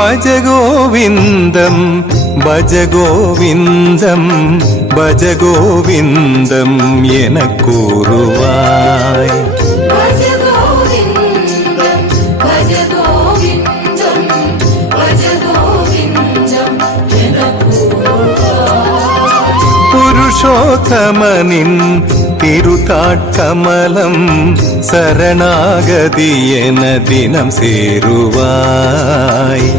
ഭജ ഗോവിന്ദം ഭജ ഗോവിന്ദം ഭജ ഗോവിന്ദം എനക്കൂറുവായ്. പുരുഷോത്തമനിൻ തിരുതാട്ടമലം ശരണാഗതിയെന ദിനം സേരുവായ്.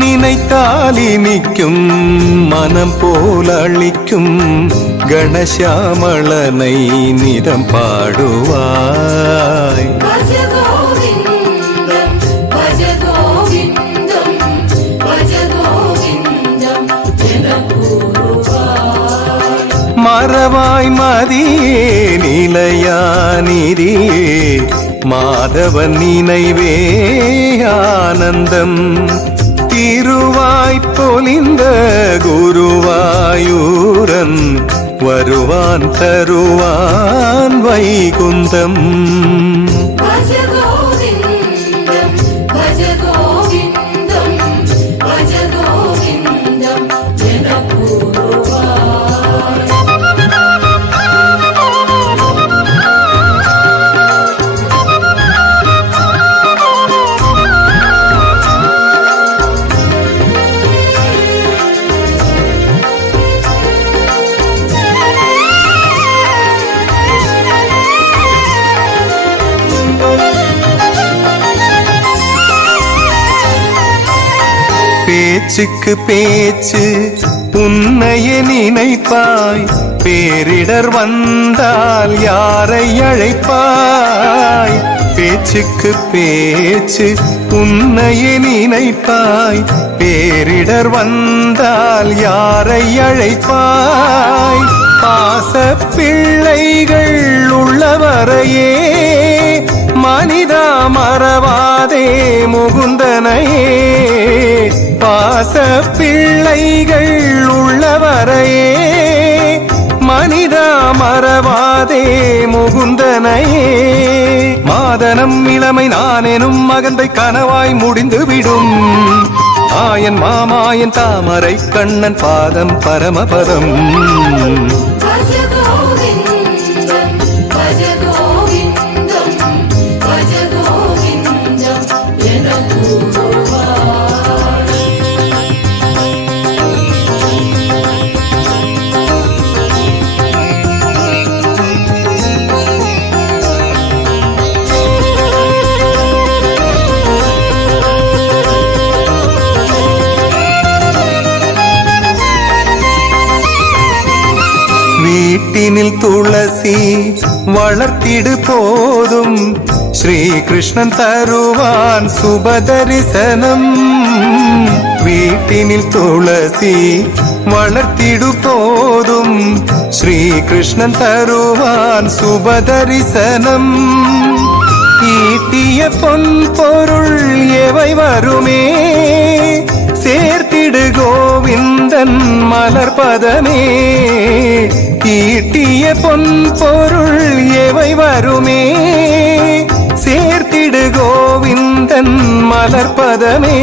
நினைத்தாலினிக்கும் மனம் போலளிக்கும் கணசாமளனை நிதம் பாடுவாய். மறவாய் மதியே நிலையானிரியே மாதவன் நினைவே ஆனந்தம். திருவாய் பொலிந்த குருவாயூரன் வருவான் தருவான் வைகுந்தம். பேச்சுக்கு பேச்சு உன்னைய நினைப்பாய். பேரிடர் வந்தால் யாரை அழைப்பாய்? பேச்சுக்கு பேச்சு உன்னைய நினைப்பாய். பேரிடர் வந்தால் யாரை அழைப்பாய்? பாச பிள்ளைகள் உள்ளவரையே மனிதா மறவாதே முகுந்தனையே. பாச பிள்ளைகள் உள்ளவரையே மனிதா மறவாதே முகுந்தனையே. மாதனம் இளமை நானெனும் மகந்தை கனவாய் முடிந்துவிடும். ஆயன் மாமாயன் தாமரை கண்ணன் பாதம் பரமபதம். வீட்டினில் துளசி வளர்த்திடு போதும் ஸ்ரீகிருஷ்ணன் தருவான் சுபதரிசனம். வீட்டினில் துளசி வளர்த்திடு போதும் ஸ்ரீகிருஷ்ணன் தருவான் சுபதரிசனம். ஈட்டிய பொன் பொருள் எவை வருமே சேர்த்திடு கோவிந்தன் மலர்பதமே. ஈட்டிய பொன் பொருள் எவை வருமே சேர்த்திடு கோவிந்தன் மலர்பதமே.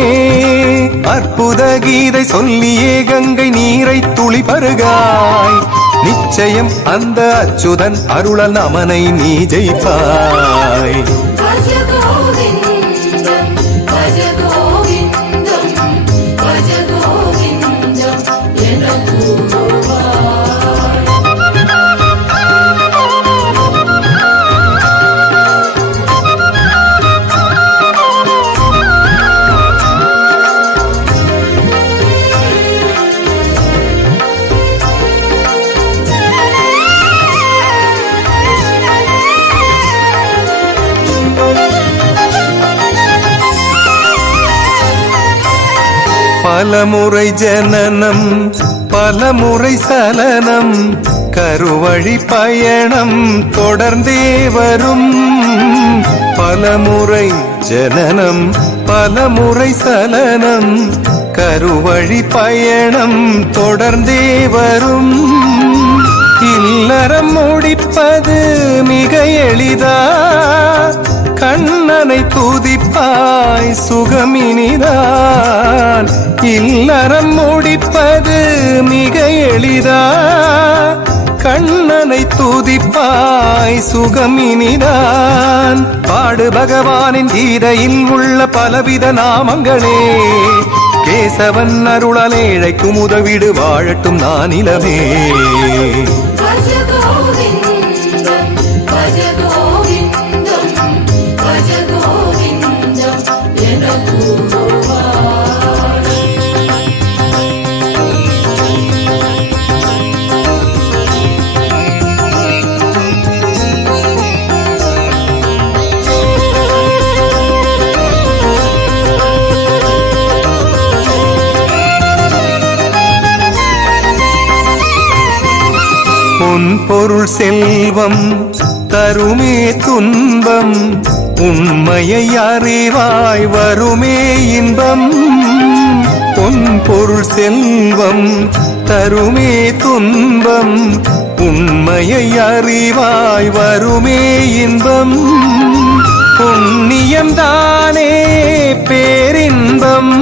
அற்புத கீதை சொல்லியே கங்கை நீரை துளி பருகாய். நிச்சயம் அந்த அச்சுதன் அருளன் அமனை நீ ஜெயிப்பாய். பலமுறை ஜனனம் பலமுறை சலனம் கருவழி பயணம் தொடர்ந்தே வரும். பலமுறை ஜனனம் பலமுறை சலனம் கருவழி பயணம் தொடர்ந்தே வரும். இல்லறம் முடிப்பது மிக எளிதா கண்ணனை துதிப்பாய் சுகமினிதான் இல்லறம் முடிப்பது மிக எளிதா கண்ணனை துதிப்பாய் சுகமினிதான் பாடு பகவானின் கீதையில் உள்ள பலவித நாமங்களே கேசவன் அருளலேழைக்கும் உதவிடு வாழட்டும் நானிலமே பொருள் செல்வம் தருமே துன்பம் உண்மையை அறிவாய் வருமே இன்பம் பொருள் செல்வம் தருமே துன்பம் உண்மையை அறிவாய் வருமே இன்பம் புண்ணியம் தானே பேரின்பம்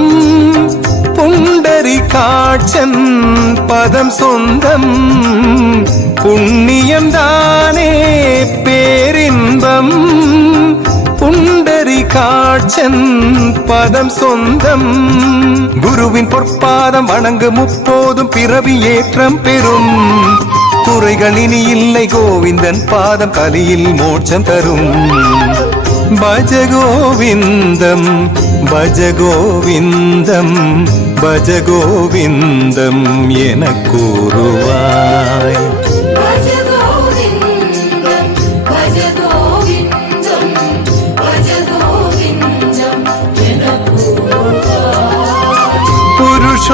புண்டரி காட்சன் பதம் சொந்தம் புண்ணியம் தானே பேரின்பம் புண்டரி காட்சன் பதம் சொந்தம் குருவின் பொற்பாதம் வணங்கு முப்போதும் பிறவி ஏற்றம் பெறும் குறைகள் இனி இல்லை கோவிந்தன் பாதம் கலியில் மோட்சம் தரும் பஜ கோவிந்தம் பஜ கோவிந்தம் பஜ கோவிந்தம் என கூறுவாய்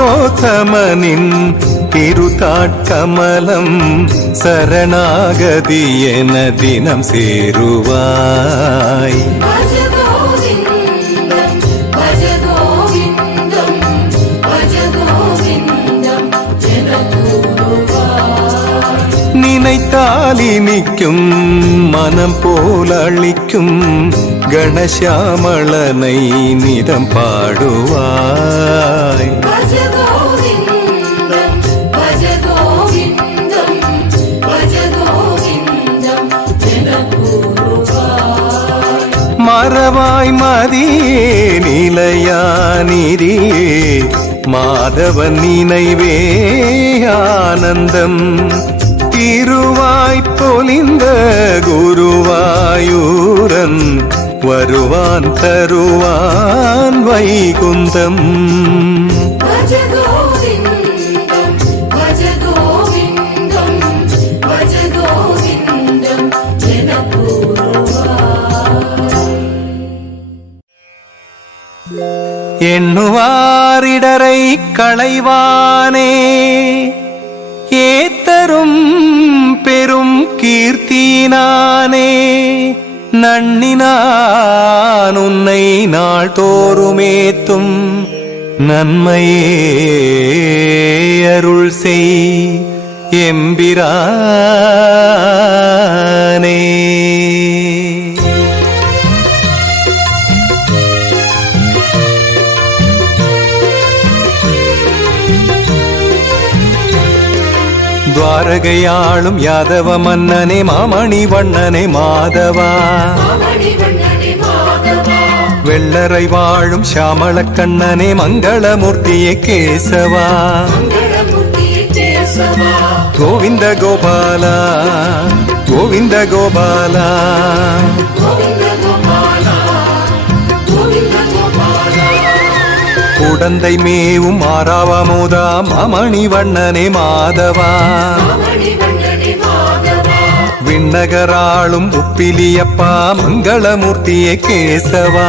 புருஷோத்தமனின் திருத்தாட்கமலம் சரணாகதி என தினம் சேருவாய் நினைத்தாலி நிற்கும் மனம் போல் அளிக்கும் கணசாமளனை நிதம் பாடுவாய் மறவாய் மதியே நிலையானிரியே மாதவன் நினைவே ஆனந்தம் திருவாய் பொலிந்த குருவாயூரன் வருவான் தருவான் வைகுந்தம் எண்ணுவாரிடரை களைவானே ஏத்தரும் பெரும் கீர்த்தினானே நன்னினான் உன்னை நாள் தோறுமேத்தும் நன்மையே அருள் செய் எம்பிரானே துவாரகையாளும் யாதவ மன்னனே மாமணி வண்ணனே மாதவா வெள்ளரை வாழும் சாமள கண்ணனே மங்களமூர்த்தியே கேசவா கோவிந்த கோபாலா கோவிந்த கோபாலா குடந்தை மேவும் ஆறாவமோதா மாமணி வண்ணனே மாதவா விண்ணகராளும் உப்பிலியப்பா மங்களமூர்த்தியே கேசவா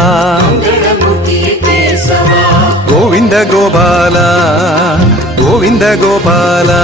கோவிந்த கோபாலா கோவிந்த கோபாலா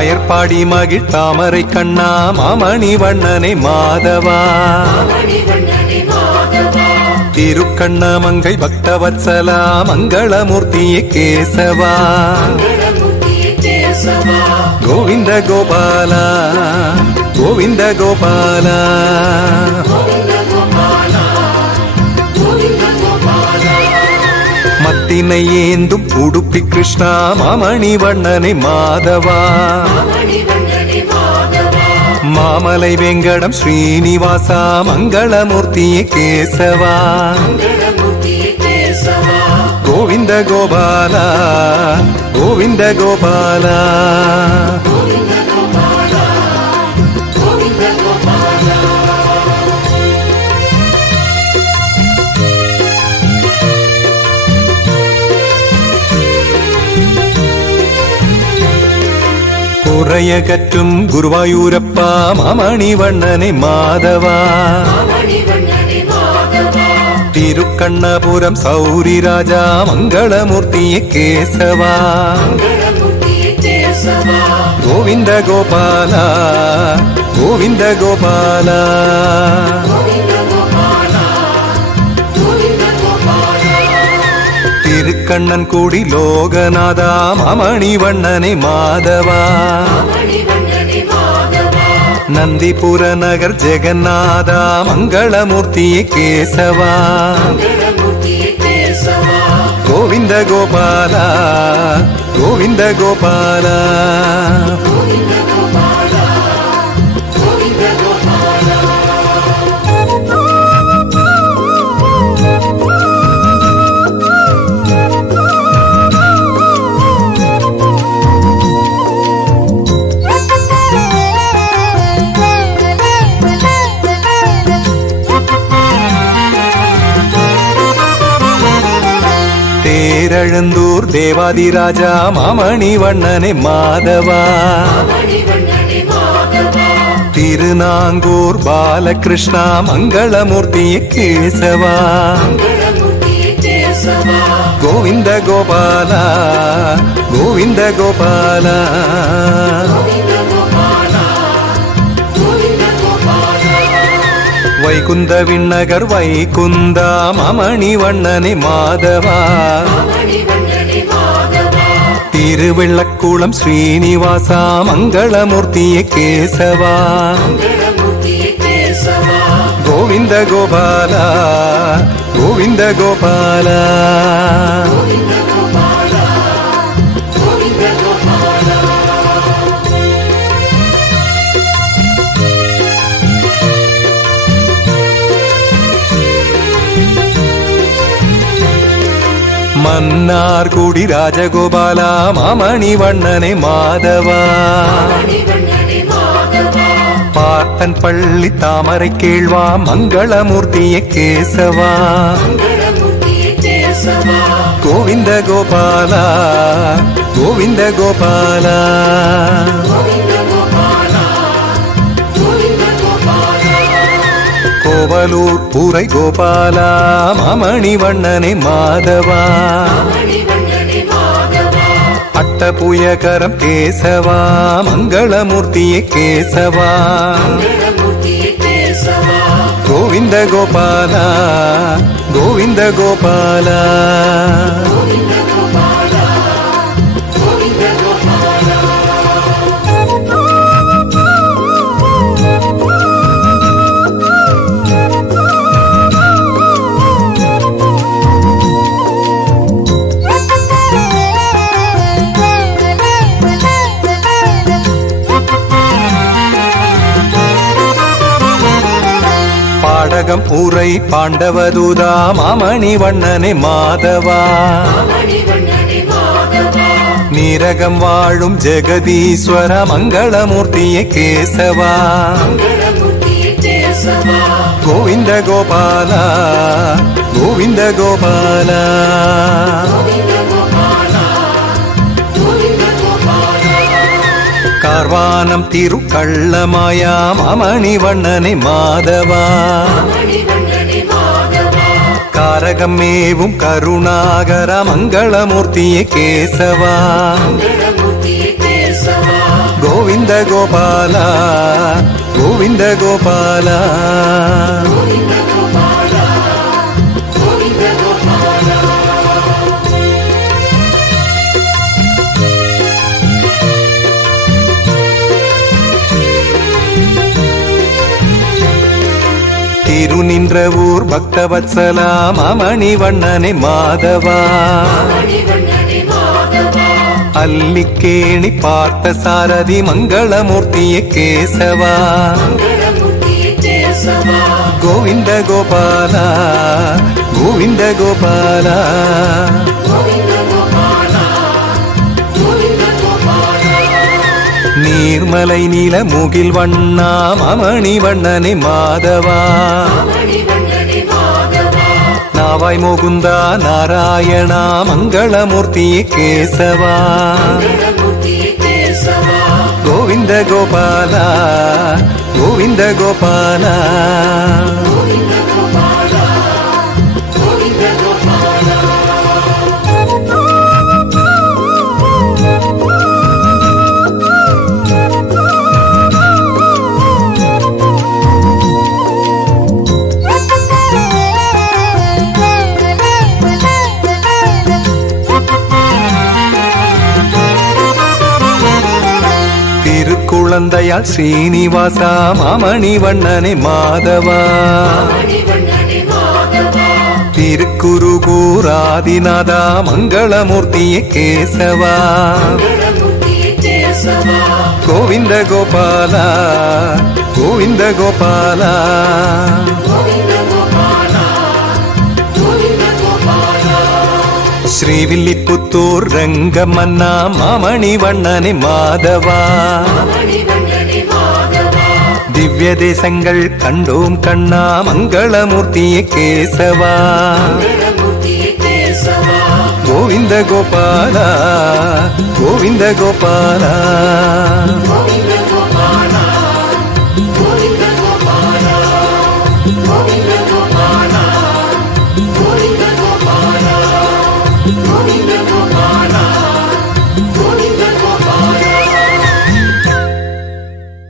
ஆயர்பாடி மகிழ் தாமரை கண்ணா மாமணி வண்ணனை மாதவா திருக்கண்ணமங்கை பக்தவத்சலா மங்களமூர்த்தியே கேசவா கோவிந்த கோபாலா கோவிந்த கோபாலா மத்தினை ஏந்தும் உடுப்பி கிருஷ்ணா மாமணி வண்ணனை மாதவா மாமலை வெங்கடம் ஸ்ரீனிவாசா மங்களமூர்த்தியே கேசவா கோவிந்த கோபாலா கோவிந்த கோபாலா குறையகற்றும் குருவாயூரப்பா மாமணி வண்ணனை மாதவா திருக்கண்ணபுரம் சௌரி ராஜா மங்களமூர்த்தியே கேசவா கோவிந்த கோபாலா கோவிந்த கோபாலா திருக்கண்ணன் கூடி லோகநாதா மாமணி வண்ணனை மாதவா நந்திபுர நகர் ஜெகநாதா மங்களமூர்த்தியே கேசவா கோவிந்த கோபாலா கோவிந்த கோபாலா தேரழுந்தூர் தேவாதிராஜா மாமணி வண்ணனை மாதவா திருநாங்கூர் பாலகிருஷ்ணா மங்களமூர்த்தியே கேசவா கோவிந்த கோபாலா கோவிந்த கோபாலா வைகுந்த விண்ணகர் வைகுந்தா மாமணி வண்ணனை மாதவா திருவெள்ளக்குளம் ஸ்ரீனிவாசா மங்களமூர்த்தியே கேசவா கோவிந்த கோபாலா கோவிந்த கோபாலா மன்னார்குடி ராஜகோபாலா மாமணி வண்ணனை மாதவா பார்த்தன் பள்ளி தாமரை கேழ்வா மங்களமூர்த்தியே கேசவா கோவிந்த கோபாலா கோவிந்த கோபாலா கோவலூர் பூரை கோபாலா மாமணி வண்ணனை மாதவா அட்டபுயகரம் கேசவா மங்களமூர்த்தியே கேசவா கோவிந்த கோபாலா கோவிந்த கோபாலா பாடகம் ஊரை பாண்டவதூதா மாமணி வண்ணனை மாதவா நீரகம் வாழும் ஜெகதீஸ்வர மங்களமூர்த்தியே கேசவா கோவிந்த கோபாலா கோவிந்த கோபாலா கார்வானம் திருக்கள்ளமாயா மாமணி வண்ணனை மாதவா காரகம் மேவும் கருணாகர மங்களமூர்த்தியே கேசவா கோவிந்த கோபால கோவிந்த கோபால திருநின்ற ஊர் பக்தவத்சலா மாமணி வண்ணனை மாதவா அல்லிக்கேணி பார்த்த சாரதி மங்களமூர்த்தியே கேசவா கோவிந்த கோபால கோவிந்த கோபால நீர்மலை நீல முகில் வண்ணா மாமணி வண்ணனை மாதவா நாவாய் முகுந்தா நாராயணா மங்களமூர்த்தியே கேசவா கோவிந்த கோபால கோவிந்த கோபால குழந்தையால் ஸ்ரீனிவாசா மாமணி வண்ணனை மாதவா திருக்குருகூராதிநாதா மங்களமூர்த்தியே கேசவா கோவிந்த கோபால கோவிந்த கோபால ஸ்ரீவில்லிபுத்தூர் ரங்கமன்னா மாமணி வண்ணனை மாதவா திவ்ய தேசங்கள் கண்டோம் கண்ணா மங்களமூர்த்தியே கேசவா கோவிந்த கோபால கோவிந்த கோபால